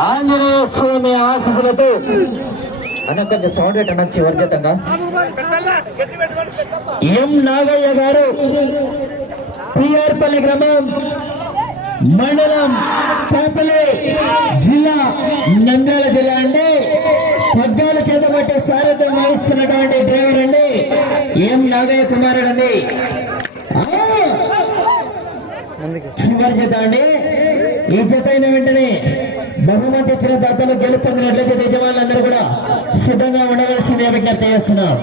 ఆంజనేయ స్వామి ఆశీస్సులతో అన్న కొంచెం సౌండ్ పెట్టండి చివరి జతంగా ఎం నాగయ్య గారు పిఆర్పల్లి గ్రామం మండలం చేపల్లి జిల్లా నంద్యాల జిల్లా అండి. పగ్గాల చేత పట్టే సారథ్యం వహిస్తున్నటువంటి డ్రైవర్ అండి ఎం నాగయ్య కుమారుడు అండి! చివరి జత అండి. ఈ జత అయిన వెంటనే బహుమతి ఇచ్చిన దాతలు గెలుపొందినట్లయితే యజమానులందరూ కూడా సిద్ధంగా ఉండవలసిందే విజ్ఞప్తి చేస్తున్నాం.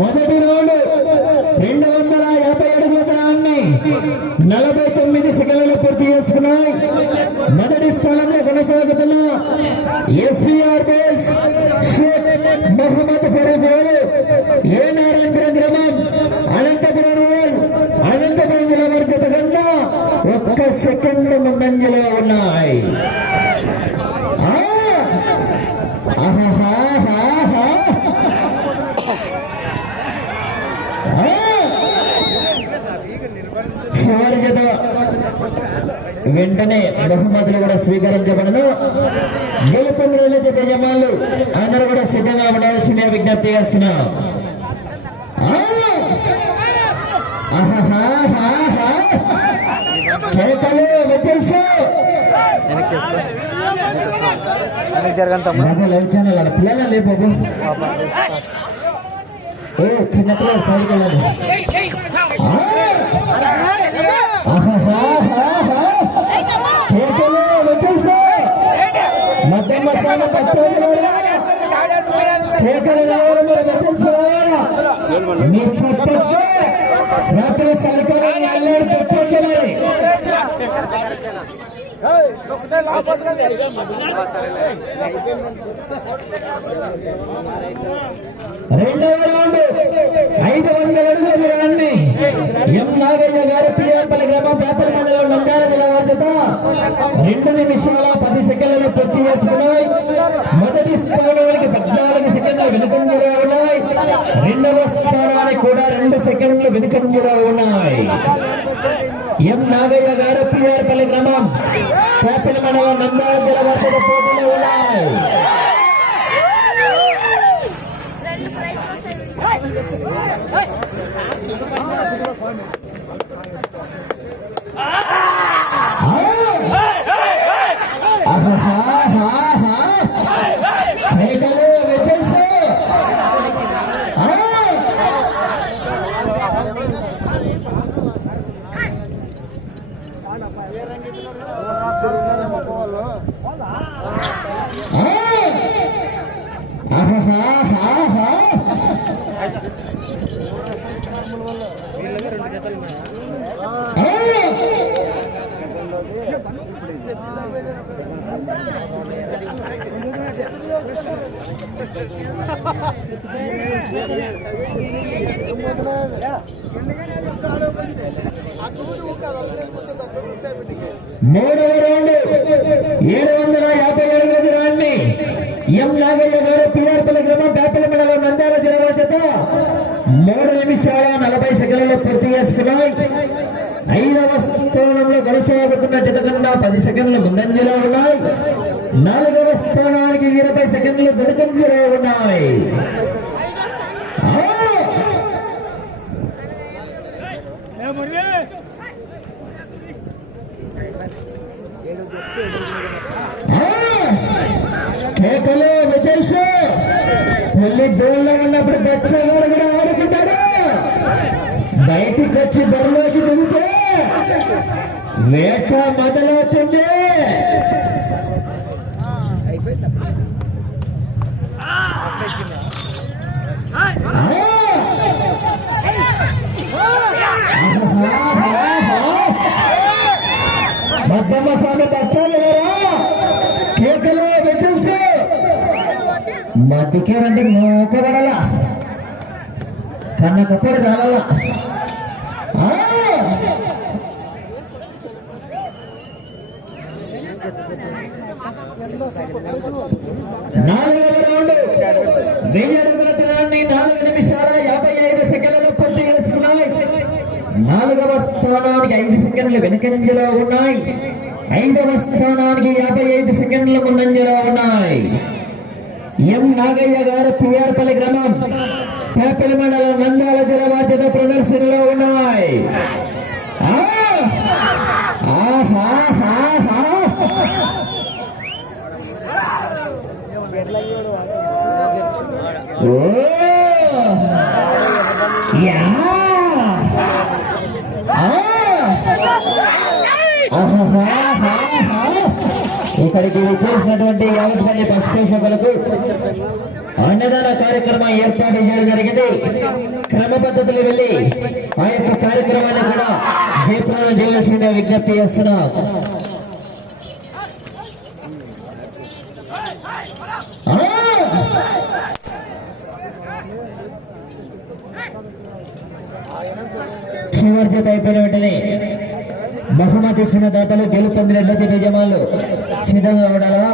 మొదటి రౌండ్ రెండు వందల యాభై అడుగుల దూరాన్ని నలభై తొమ్మిది సెకండ్లు పూర్తి చేసుకున్నాయి. మొదటి స్థానంలో కొనసాగుతున్న ఎస్బీఆర్ బోల్స్ షేక్ మహమ్మద్ ఫరీఫ్ గారు. ఏ నారాయణపురం గ్రామం అనంతపురం రోడ్ అనంతపురం జిల్లా వారి చేత కన్నా ఒక సెకండ్ ముందంజలో ఉన్నాయి. ఆ! వెంటనే బహుమతులు కూడా స్వీకరించబడను. గెలుపం రోజు యజమానులు అందరూ కూడా సిద్ధంగా ఉండవలసిన విజ్ఞప్తి చేస్తున్నాం. ఆహా వెనక్కి ఆడ పిల్లలు లే బాబు ఏ చిన్న పిల్లలు సైడ్కి వెళ్ళండి ఆ! ఆహాహాహాహా. కేకలు మీ చుట్టూ రాత్రి సరికలు అల్లాడు పెట్టండి మరి రెండవ రౌండ్ ఐదు వందల అడుగుల దూరాన్ని ఎం నాగయ్య గారు పిఆర్పల్లి గ్రామం పేపర్ మండలం నంద్యాల జిల్లా వార్త రెండు నిమిషాల పది సెకండ్లలో పూర్తి చేసుకున్నాయి మొదటి స్థానానికి పద్నాలుగు సెకండ్లు వెనుకంజలో ఉన్నాయి రెండవ స్థానానికి కూడా రెండు సెకండ్లు వెనుకంజలో ఉన్నాయి ఎం నాగయ్య గారు పిఆర్పల్లి గ్రామం పేపర్ మండలం నంద్యాల జిల్లా వార్త పోటీలో ఉన్నాయి మేకలు మూడవ రౌండ్ ఏడు వందల యాభై ఏడు దూరాన్ని ఎం నాగయ్య గారు పిఆర్పల్లి గ్రామం దాపల మండలం నంద్యాల జిల్లా మూడు నిమిషాల నలభై సెకండ్లు పూర్తి చేసుకున్నాయి. ఐదవ స్థానంలో కొనసాగుతున్న జత పది సెకండ్లు ముందంజలో ఉన్నాయి. నాలుగవ స్థానానికి ఇరవై సెకండ్లు వెనుకంజలో ఉన్నాయి ఆ! ఆ! కేకలు విజయ్స్ పెళ్ళి దూరంలో ఉన్నప్పుడు బచ్చగాడు కూడా ఆడుకుంటాడు బయటికి వచ్చి బరిలోకి దిగితే వేట మొదలవుతుంది మధ్యమ స్వామి బచ్చాలు కేకలు విజయ్స్ మధ్యకేరంటే మోకబడాల కన్న కప్పడు కాలాల నాలుగవ రౌండ్ వెయ్యి అడుగుల దూరాన్ని నాలుగు నిమిషాల యాభై ఐదు సెకండ్లలో పూర్తి చేసుకున్నాయి నాలుగవ స్థానానికి ఐదు సెకండ్లు వెనకంజలో ఉన్నాయి ఐదవ స్థానానికి యాభై ఐదు సెకండ్ల ముందంజలో ఉన్నాయి ఎం నాగయ్య గారు పిఆర్పల్లి గ్రామం పేపల్ మండలం నందాల జిల్లా బాధ్యత ప్రదర్శనలో ఉన్నాయి ఆ! ఓ! యా! ఇక్కడికి చేసినటువంటి యావత్ పశుపోషకులకు అన్నదాన కార్యక్రమం ఏర్పాటు చేయడం జరిగింది. క్రమ పద్ధతులు వెళ్ళి ఆ యొక్క కార్యక్రమాన్ని కూడా జయప్రదం చేయాల్సిందిగా విజ్ఞప్తి చేస్తున్నాం. ఆ! చివరి చేత అయిపోయిన వెంటనే బహుమతి ఇచ్చిన దాతలు గెలుపొందిన ఎల్లటి యజమానులు సిద్ధంగా ఉండాలా?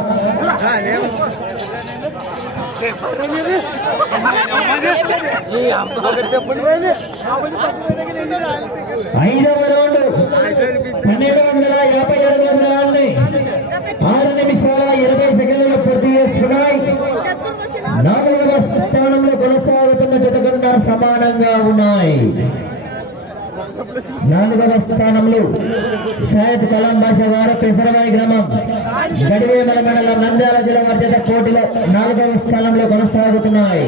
ఐదవ రౌండ్ పన్నెండు వందల యాభై అడుగుల దూరాన్ని ఆరు నిమిషాల ఇరవై సెకండ్లు పూర్తి చేస్తున్నాయి నాలుగవ స్థానంలో కొనసాగుతున్న జతకన్నా సమానంగా ఉన్నాయి. నాలుగవ స్థానంలో సయ్యద్ కలాం భాష గారు పెసరవాయి గ్రామం. గడివేమల మండలం నంద్యాల జిల్లా వర్జత పోటీలో నాలుగవ స్థానంలో కొనసాగుతున్నాయి.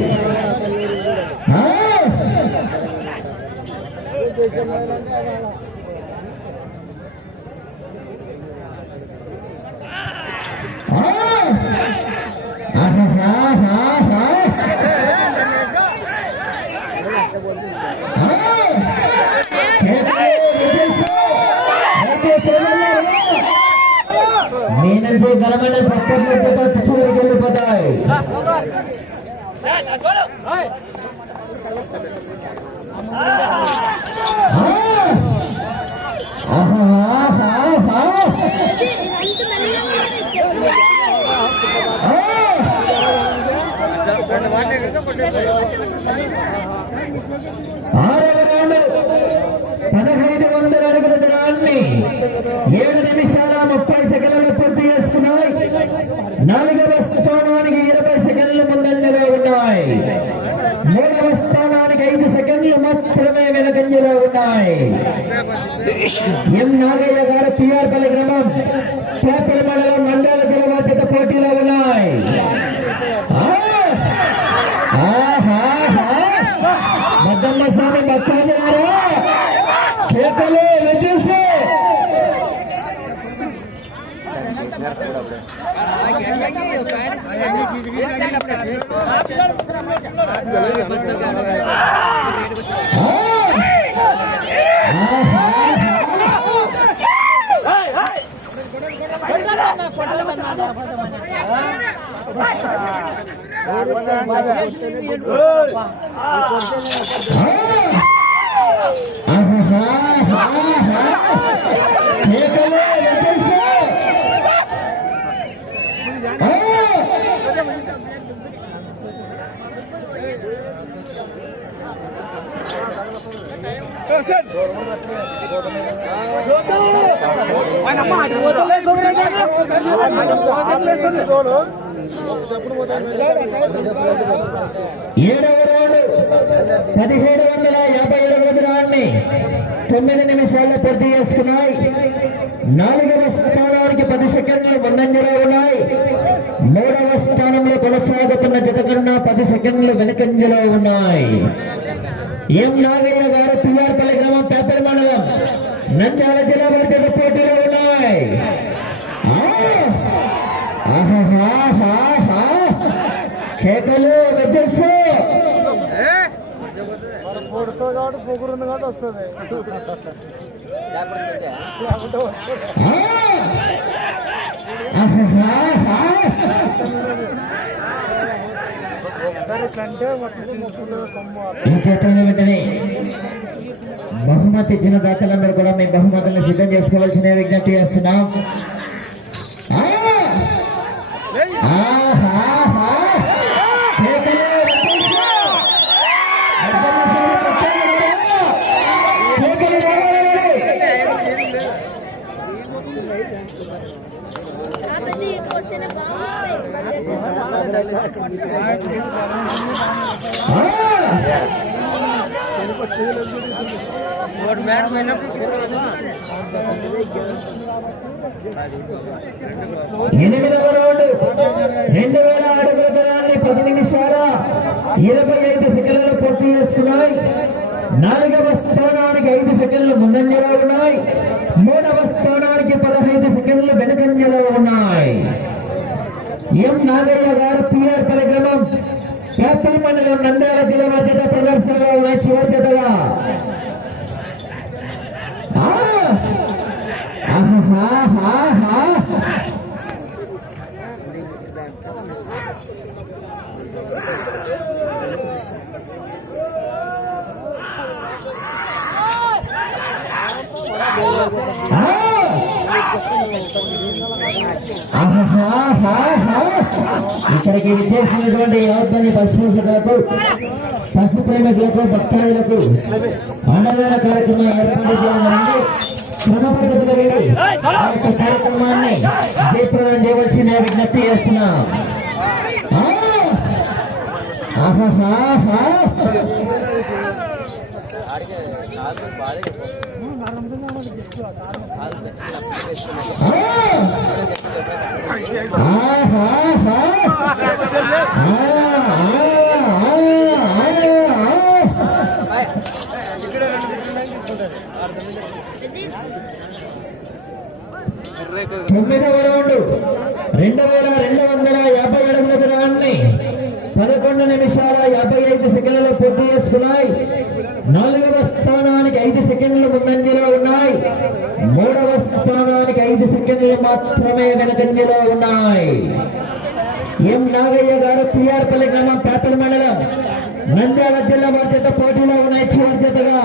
ఆ! ఆ! ఆహాహాహాహా! నేనంటే గలమైన పక్కన చివరికి వెళ్ళిపోతాయి ఆరవ రౌండ్ పదహైదు వందల అడుగుల దూరాన్ని ఏడు నిమిషాల ముప్పై సెకండ్లు పూర్తి చేసుకున్నాయి నాలుగవ స్థానానికి ఇరవై సెకండ్లు ముందంజలో ఉన్నాయి మూడవ స్థానానికి ఐదు సెకండ్లు మాత్రమే వెనకంజలో ఉన్నాయి ఎం నాగయ్య గారు పిఆర్పల్లి గ్రామం పేపల్ మండలం మండల జిల్లా బాధ్యత పోటీలో ఉన్నాయి ఆ! ఆహాహా! మద్దమ్మ స్వామి భక్తాజీ గారు చేతలు వెచ్చేసి చేతలు ఏడవ పదిహేడు వందల యాభై ఏడవ రాన్ని తొమ్మిది నిమిషాల్లో పూర్తి చేసుకున్నాయి. నాలుగవ స్థానానికి పది సెకండ్లు ముందంజలో ఉన్నాయి మూడవ స్థానంలో కొనసాగుతున్న జత కన్నా పది సెకండ్లు వెనకంజలో ఉన్నాయి. ఎం నాగయ్య గారు పిఆర్పల్లి గ్రామం పేపర్ మండలం. నంద్యాల జిల్లా పరిషత్ పోటీలో ఉన్నాయి. చేతలు ఆహాహాహాహా! కేకలు పొడుస్తుంది కాబట్టి పొగురుంది కాబట్టి వస్తుంది లేకపోతే వస్తుంది. ఒకసారి ఇట్లా అంటే మొత్తం చించుకుంటుంది కొమ్ము ఈ చేతుల వెంటనే బహుమతి ఇచ్చిన దాతలందరూ కూడా మీ బహుమతులను సిద్ధం చేసుకోవాల్సిన విజ్ఞప్తి చేస్తున్నాం ఆ! ఆహాహా! కేకలు వెజ్జల్స్! అర్ధమ సేవ పట్టాలి! కేకలు రావాలి! ఆ! ఒకటి మ్యాచ్ పోయినప్పుడు ఎనిమిదవ రౌండ్ రెండు వేల అడుగుల దూరాన్ని పది నిమిషాల ఇరవై ఐదు సెకండ్లు పూర్తి చేసుకున్నాయి. నాలుగవ స్థానానికి ఐదు సెకండ్లు ముందంజలో ఉన్నాయి. మూడవ స్థానానికి పదహైదు సెకండ్లు వెనుకంజలో ఉన్నాయి. ఎం నాగయ్య గారు పిఆర్ పరిగ్రమం పేపల్ మండలం నంద్యాల జిల్లా మధ్యత ప్రదర్శనలో ఉన్నాయి చివరి జతగా ఆ! ఇక్కడికి విచ్చేసినటువంటి యావత్మంది పశుపోషకులకు పశు ప్రేమికులకు భక్తాదులకు అన్నదాన కార్యక్రమం ఏర్పాటు చేయాలని క్రమ వెళ్ళి ఆ యొక్క కార్యక్రమాన్ని జయప్రదం చేయవలసిన విజ్ఞప్తి చేస్తున్నాం ఆ! ఆహాహా! ఆ, ఆ, ఆ, తొమ్మిదవ రౌండ్. రెండు వేల రెండు వందల యాభై అడుగుల దూరాన్ని పదకొండు నిమిషాల యాభై ఐదు సెకండ్లలో పూర్తి చేసుకున్నాయి. నాలుగవ స్థానానికి ఐదు సెకండ్లు ముందంజలో ఉన్నాయి. మూడవ స్థానానికి ఐదు సెకండ్లు మాత్రమే వెనకంజలో ఉన్నాయి. ఎం నాగయ్య గారు పిఆర్పల్లి గ్రామం పేపల్ మండలం. నంద్యాల జిల్లా బాధ్యత పోటీలో ఉన్నాయి చివరి జతగా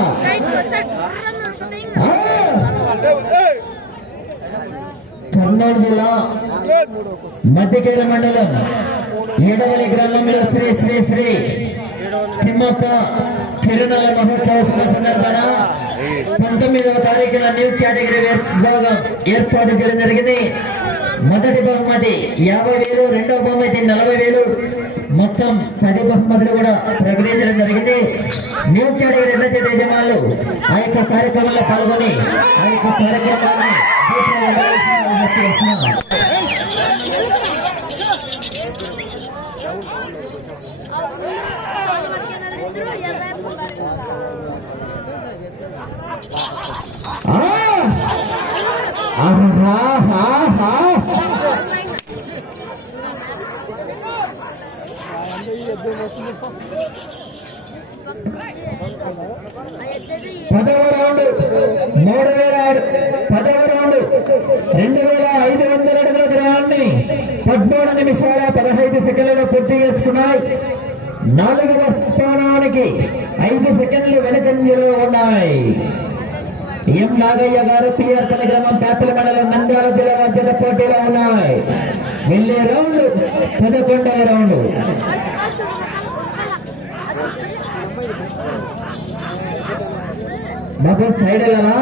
కర్నూలు జిల్లా మధ్యకేర మండలం. ఏడవలి గ్రామంలో శ్రీ శ్రీ శ్రీ తిమ్మప్ప తిరునాల మహోత్సవ సందర్భంగా పంతొమ్మిదవ తారీఖున న్యూ కేటగిరీ విభాగం ఏర్పాటు చేయడం జరిగింది. మొదటి బహుమతి యాభై వేలు రెండవ బహుమతి నలభై వేలు. మొత్తం పది బహుమతులు కూడా ప్రకటించడం జరిగింది. న్యూ కేటగిరీ ఎన్నటి యజమానులు ఆ యొక్క కార్యక్రమంలో పాల్గొని ఆ యొక్క కార్యక్రమాన్ని దీపావళి విజ్ఞప్తి చేస్తున్నాం. ఆ! ఆహాహాహా! పదవ రౌండ్ మూడు వేల పదవ రౌండ్ రెండు వేల ఐదు వందల అడుగుల గ్రహాన్ని పద్మూడు నిమిషాల పదహైదు సెకండ్లలో పూర్తి చేసుకున్నాయి. నాలుగవ స్థానానికి ఐదు సెకండ్లు వెనుకంజలో ఉన్నాయి. ఎం నాగయ్య గారు పిఆర్పల్లి గ్రామం పేపల మండలం నంద్యాల జిల్లా మధ్య పోటీలో ఉన్నాయి. వెళ్ళే రౌండ్ పదకొండవ రౌండ్. బాబు సైడ్ వెళ్ళాలా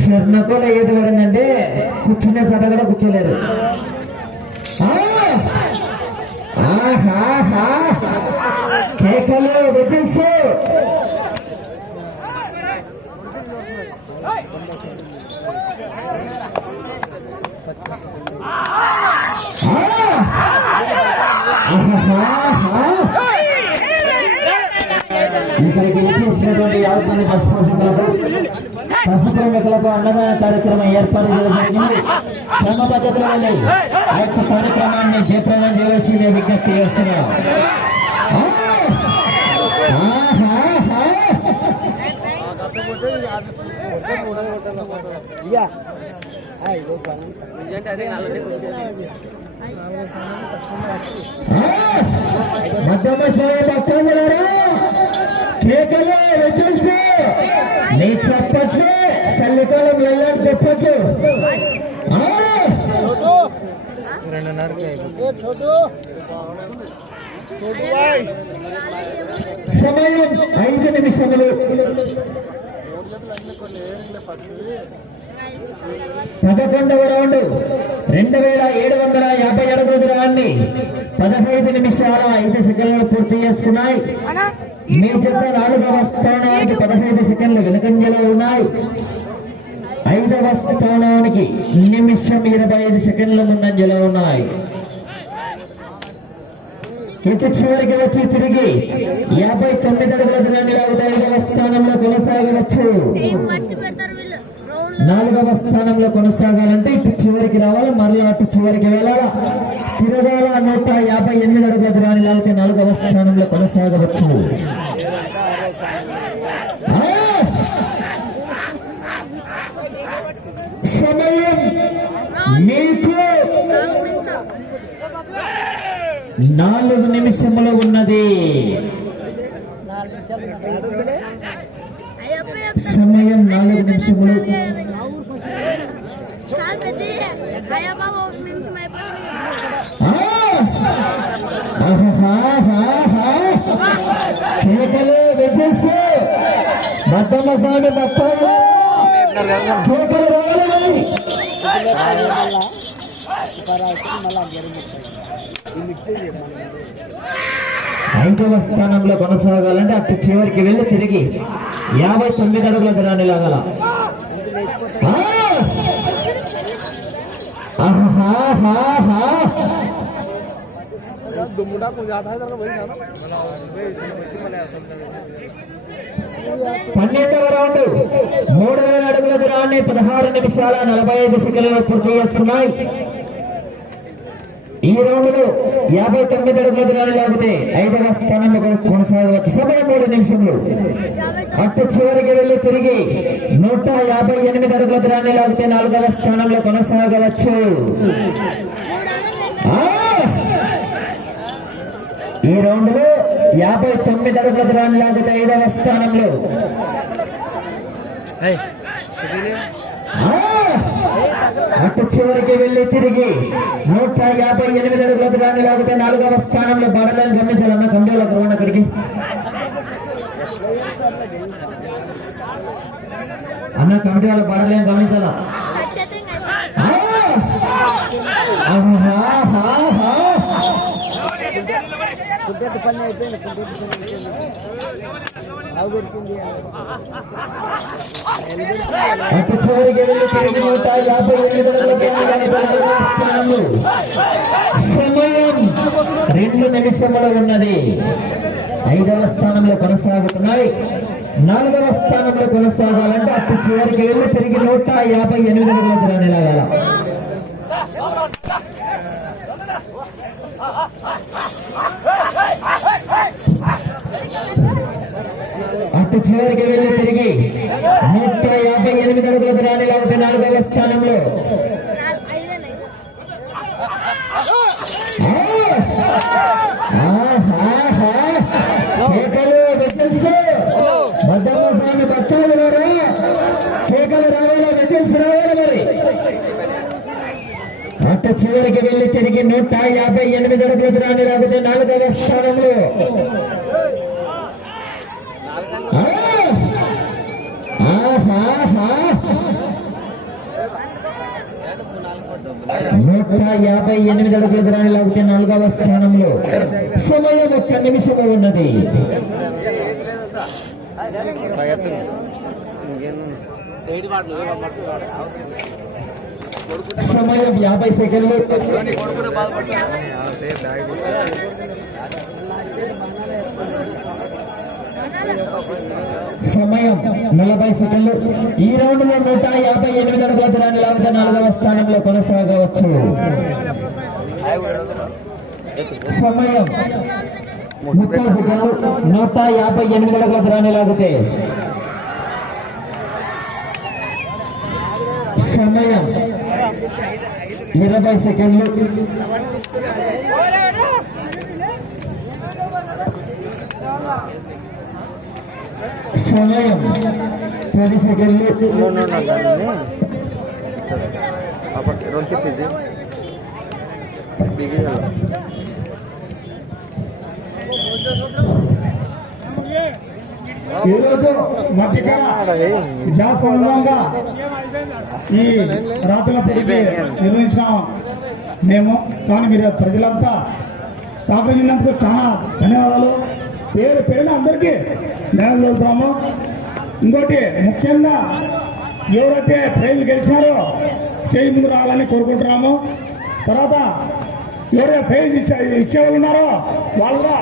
చిన్నకోట ఏది పడిందంటే కూర్చునే చోట కూడా కూర్చోలేరు కేకలు విజిల్స్ ఆహా యాభై మంది పశు ప్రేమికులకు అన్నదాన కార్యక్రమం ఏర్పాటు చేయడం జరిగింది క్రమ పద్ధతిలో ఆ యొక్క కార్యక్రమాన్ని జయప్రదం చేయవలసి నేను విజ్ఞప్తి చేస్తున్నాం. ఆ! మధ్యమ స్వామి భక్తులారా కేకలు విజిల్స్ నీ చప్పట్లు చల్లికాలం ఎల్లాంటి తెప్పట్లు సమయం ఐదు నిమిషములు. పదకొండవ రౌండ్. రెండు వేల ఏడు వందల యాభై అడుగుల దూరాన్ని పదహైదు నిమిషాల ఐదు సెకండ్లు పూర్తి చేసుకున్నాయి. మీ జత నాలుగవ స్థానానికి పదహైదు సెకండ్లు వెనుకంజలో ఉన్నాయి. ఐదవ స్థానానికి నిమిషం ఇరవై ఐదు సెకండ్ల ముందంజలో ఉన్నాయి. ఇటు చివరికి వచ్చి తిరిగి యాభై తొమ్మిది అడుగుల దూరాన్ని లాగితే ఐదవ స్థానంలో కొనసాగవచ్చు పట్టి పెడతారు వీళ్ళు రౌండ్ నాలుగవ స్థానంలో కొనసాగాలంటే ఇటు చివరికి రావాలి మరలా అటు చివరికి వెళ్ళాలా? తిరగాల నూట యాభై ఎనిమిది అడుగుల దూరాన్ని లేకపోతే నాలుగవ స్థానంలో కొనసాగవచ్చు. సమయం మీకు నాలుగు నిమిషంలో నిమిషములు ఉన్నది. సమయం నాలుగు నిమిషములు కాకపోతే అయ్యప్ప ఒక నిమిషం అయిపోయింది ఆ! ఆహాహాహాహా! కేకలు వెచ్చేసి బద్దమ్మ సాగు భక్తులు కేకలు రావాలి ఐదవ స్థానంలో కొనసాగాలంటే అటు చివరికి వెళ్ళి తిరిగి యాభై తొమ్మిది అడుగుల దినాన్ని లాగల ఆ! ఆహాహాహా! दुमुड़ा को ज्यादा है तो वही ज्यादा పన్నెండవ రౌండ్ మూడు వేల అడుగుల దూరాన్ని పదహారు నిమిషాల నలభై ఐదు సెకండ్లు పూర్తి చేస్తున్నాయి ఈ రౌండ్లో యాభై తొమ్మిది అడుగుల దూరాన్ని లాగితే ఐదవ స్థానంలో కొనసాగవచ్చు సమయం మూడు నిమిషములు అటు చివరికి వెళ్ళి తిరిగి నూట యాభై ఎనిమిది అడుగుల దూరాన్ని లాగితే నాలుగవ స్థానంలో కొనసాగవచ్చు! ఈ రౌండ్లో యాభై తొమ్మిది అడుగుల దూరాన్ని లాగితే ఐదవ స్థానంలో! అటు చివరికి వెళ్ళి తిరిగి నూట యాభై ఎనిమిది అడుగుల దూరాన్ని లాగితే నాలుగవ స్థానంలో బడలని గమనించాలన్న కండోలకు రోడ్ అక్కడికి. అన్న కమిటీ వాళ్ళ బడలేని గమనించాలా? పని అయిపోయింది. కుద్దెత్తి పని అయిపోయింది అవి చివరికి నూట యాభై ఎనిమిది సమయం రెండు నిమిషములు ఉన్నది ఐదవ స్థానంలో కొనసాగుతున్నాయి నాలుగవ స్థానంలో కొనసాగాలంటే అతి చివరికి వెళ్ళి తిరిగి నూట యాభై ఎనిమిది అడుగుల దూరాన్ని లాగాల అటు చివరికి వెళ్ళి తిరిగి నూట యాభై ఎనిమిది అడుగుల దూరాన్ని లాగితే నాలుగవ స్థానంలో. నాలుగు స్వామి భక్తులు కేకలు రావాలా విజిల్స్ మరి చివరికి వెళ్ళి తిరిగి నూట యాభై ఎనిమిది అడుగుల దూరాన్ని లాగితే నాలుగవ స్థానంలో. నూట యాభై ఎనిమిది అడుగుల దూరాన్ని లాగితే నాలుగవ స్థానంలో సమయం ఒక్క నిమిషము ఉన్నది. సమయం యాభై సెకండ్లు. సమయం నలభై సెకండ్లు. ఈ రౌండ్లో నూట యాభై ఎనిమిది అడుగుల దూరాన్ని నాలుగవ స్థానంలో కొనసాగవచ్చు. సమయం ముప్పై సెకండ్లు. నూట యాభై ఎనిమిది అడుగుల దూరాన్ని లాగితే. సమయం ఇరవై సెకండ్లు. సమయం పది సెకండ్లు. రొంకి పిజ్జి బిగి ఈరోజు మధ్యకాల విద్యాసంఘంగా ఈ రాత్రుల పోటీ నిర్వహించినాం మేము. కానీ మీరు ప్రజలంతా సహకరించినందుకు చాలా ధన్యవాదాలు. పేరు పేరున అందరికీ నేను తెలుపుతున్నాము ఇంకోటి ముఖ్యంగా ఎవరైతే ప్రైజ్ గెలిచారో చేయి ముందు రావాలని కోరుకుంటున్నాము. తర్వాత ఎవరైతే ప్రైజ్ ఇచ్చే ఇచ్చేవాళ్ళు ఉన్నారో వాళ్ళు కూడా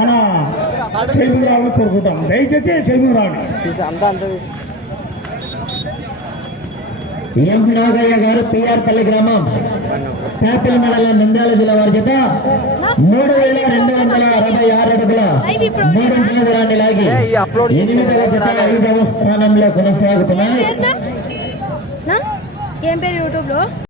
మన చేయి ముందు రావాలని కోరుకుంటాం దయచేసి చేయి ముందు రావాలి ఏం అంతా ఎం నాగయ్య గారు పిఆర్పల్లి గ్రామం. పేపల మండలం నంద్యాల జిల్లా వారి చేత మూడు వేల రెండు వందల అరవై ఆరు అడుగుల మూడు అంచెల దూరాన్ని లాగి ఈ అప్లోడ్ ఎనిమిదవ జత ఐదవ స్థానంలో కొనసాగుతున్నాయి. ఏం పేరు యూట్యూబ్లో